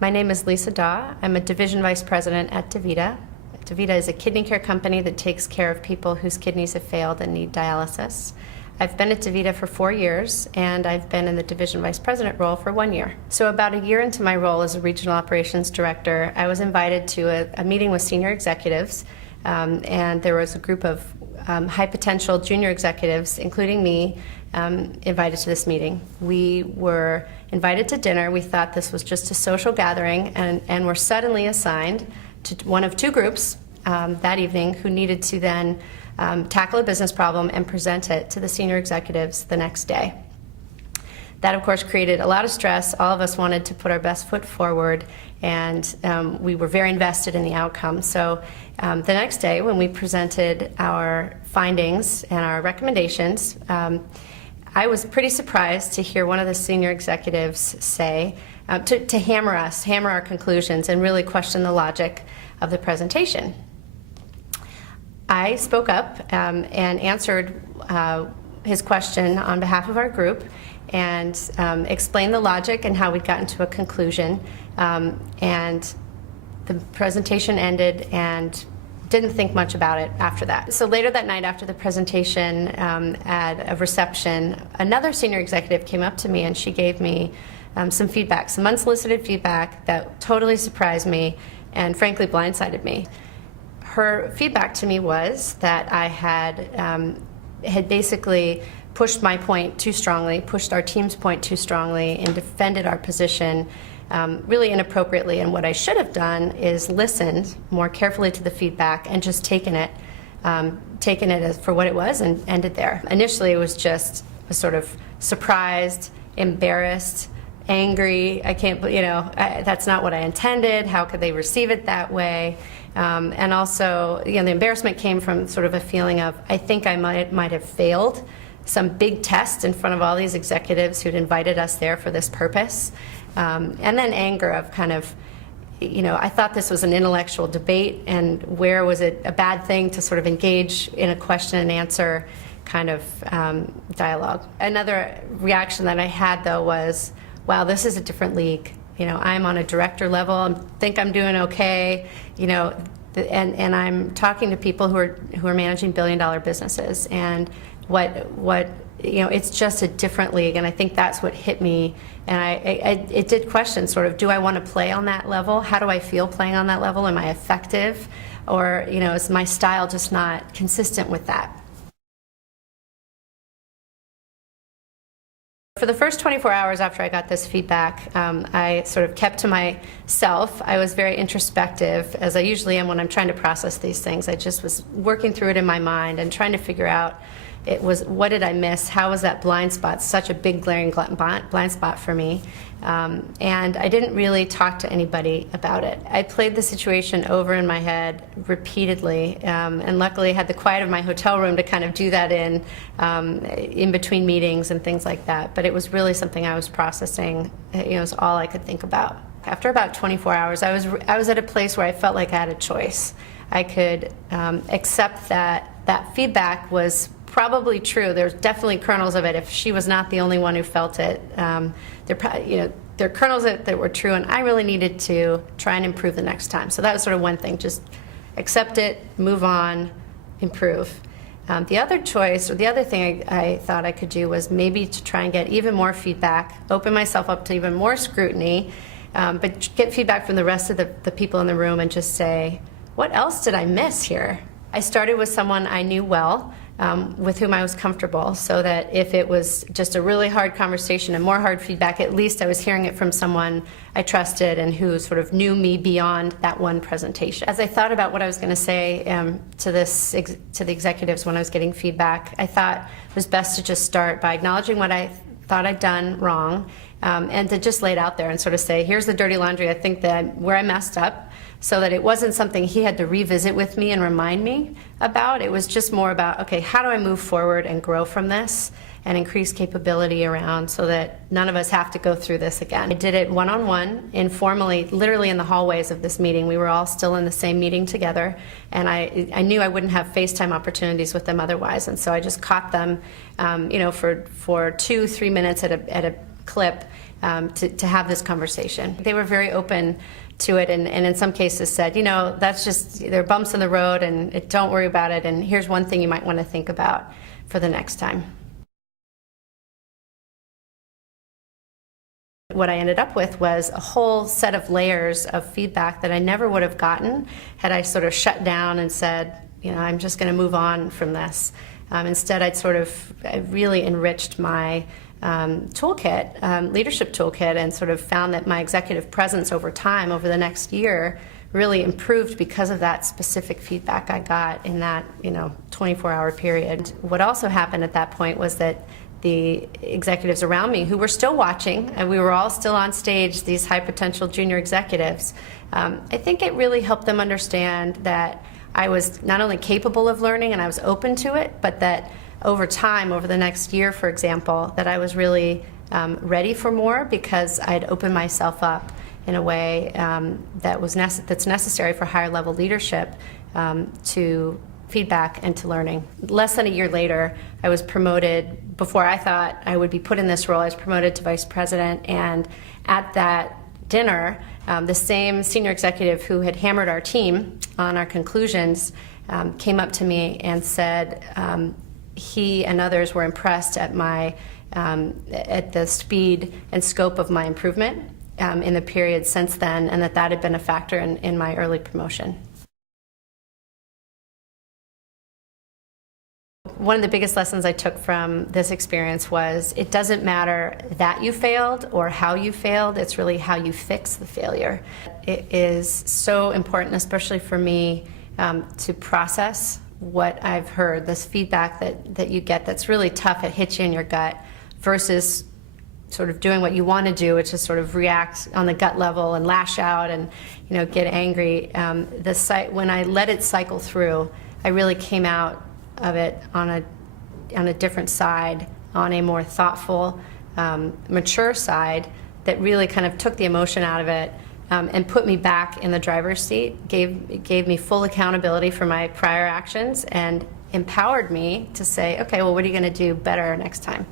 My name is Lisa Dawe. I'm a Division Vice President at DaWe. DaWe is a kidney care company that takes care of people whose kidneys have failed and need dialysis. I've been at DaWe for 4 years, and I've been in the Division Vice President role for 1 year. So about a year into my role as a Regional Operations Director, I was invited to a meeting with senior executives, and there was a group of high potential junior executives, including me, invited to this meeting. We were invited to dinner. We thought this was just a social gathering, and were suddenly assigned to one of two groups that evening who needed to then tackle a business problem and present it to the senior executives the next day. That, of course, created a lot of stress. All of us wanted to put our best foot forward, and we were very invested in the outcome. So the next day, when we presented our findings and our recommendations, I was pretty surprised to hear one of the senior executives say, to hammer our conclusions and really question the logic of the presentation. I spoke up and answered his question on behalf of our group and explained the logic and how we'd gotten to a conclusion. And the presentation ended, and didn't think much about it after that. So later that night, after the presentation at a reception, another senior executive came up to me and she gave me some feedback, some unsolicited feedback that totally surprised me and frankly blindsided me. Her feedback to me was that I had basically pushed my point too strongly, pushed our team's point too strongly, and defended our position really inappropriately. And what I should have done is listened more carefully to the feedback and just taken it as for what it was and ended there. Initially, it was just a sort of surprised, embarrassed, angry. I can't, that's not what I intended. How could they receive it that way? And also, the embarrassment came from sort of a feeling of, I think I might have failed some big test in front of all these executives who'd invited us there for this purpose. And then anger of kind of, I thought this was an intellectual debate, and where was it a bad thing to sort of engage in a question and answer kind of dialogue. Another reaction that I had, though, was, wow, this is a different league. I'm on a director level. I think I'm doing okay. And I'm talking to people who are managing billion-dollar businesses, and it's just a different league. And I think that's what hit me. And it did question sort of, do I want to play on that level? How do I feel playing on that level? Am I effective, or is my style just not consistent with that? For the first 24 hours after I got this feedback, I sort of kept to myself. I was very introspective, as I usually am when I'm trying to process these things. I just was working through it in my mind and trying to figure out, what did I miss? How was that blind spot such a big glaring blind spot for me? And I didn't really talk to anybody about it. I played the situation over in my head repeatedly, and luckily had the quiet of my hotel room to kind of do that in between meetings and things like that. But it was really something I was processing. It was all I could think about. After about 24 hours, I was at a place where I felt like I had a choice. I could accept that feedback was probably true. There's definitely kernels of it. If she was not the only one who felt it, there are kernels that were true, and I really needed to try and improve the next time. So that was sort of one thing: just accept it, move on, improve. The other choice, or the other thing I thought I could do, was maybe to try and get even more feedback, open myself up to even more scrutiny, but get feedback from the rest of the people in the room and just say, what else did I miss here? I started with someone I knew well, with whom I was comfortable, so that if it was just a really hard conversation and more hard feedback, at least I was hearing it from someone I trusted and who sort of knew me beyond that one presentation. As I thought about what I was going to say to the executives when I was getting feedback, I thought it was best to just start by acknowledging what I thought I'd done wrong, and to just lay it out there and sort of say, here's the dirty laundry. I think that where I messed up, so that it wasn't something he had to revisit with me and remind me about. It was just more about, okay, how do I move forward and grow from this and increase capability around, so that none of us have to go through this again. I did it one-on-one, informally, literally in the hallways of this meeting. We were all still in the same meeting together, and I knew I wouldn't have FaceTime opportunities with them otherwise, and so I just caught them, for 2-3 minutes at clip to have this conversation. They were very open to it, and in some cases said, that's just, there are bumps in the road, and don't worry about it, and here's one thing you might want to think about for the next time. What I ended up with was a whole set of layers of feedback that I never would have gotten had I sort of shut down and said, I'm just going to move on from this. Instead, I really enriched my toolkit, leadership toolkit, and sort of found that my executive presence over time, over the next year, really improved because of that specific feedback I got in that 24-hour period. What also happened at that point was that the executives around me who were still watching, and we were all still on stage, these high potential junior executives, I think it really helped them understand that I was not only capable of learning and I was open to it, but that over time, over the next year, for example, that I was really ready for more because I had opened myself up in a way that's necessary for higher level leadership to feedback and to learning. Less than a year later, I was promoted. Before I thought I would be put in this role, I was promoted to vice president, and at that dinner, the same senior executive who had hammered our team on our conclusions came up to me and said he and others were impressed at the speed and scope of my improvement in the period since then, and that had been a factor in my early promotion. One of the biggest lessons I took from this experience was it doesn't matter that you failed or how you failed, it's really how you fix the failure. It is so important, especially for me, to process what I've heard, this feedback that you get that's really tough, it hits you in your gut, versus sort of doing what you want to do, which is sort of react on the gut level and lash out and get angry. When I let it cycle through, I really came out of it on a different side, on a more thoughtful, mature side that really kind of took the emotion out of it and put me back in the driver's seat, gave me full accountability for my prior actions, and empowered me to say, okay, well, what are you going to do better next time?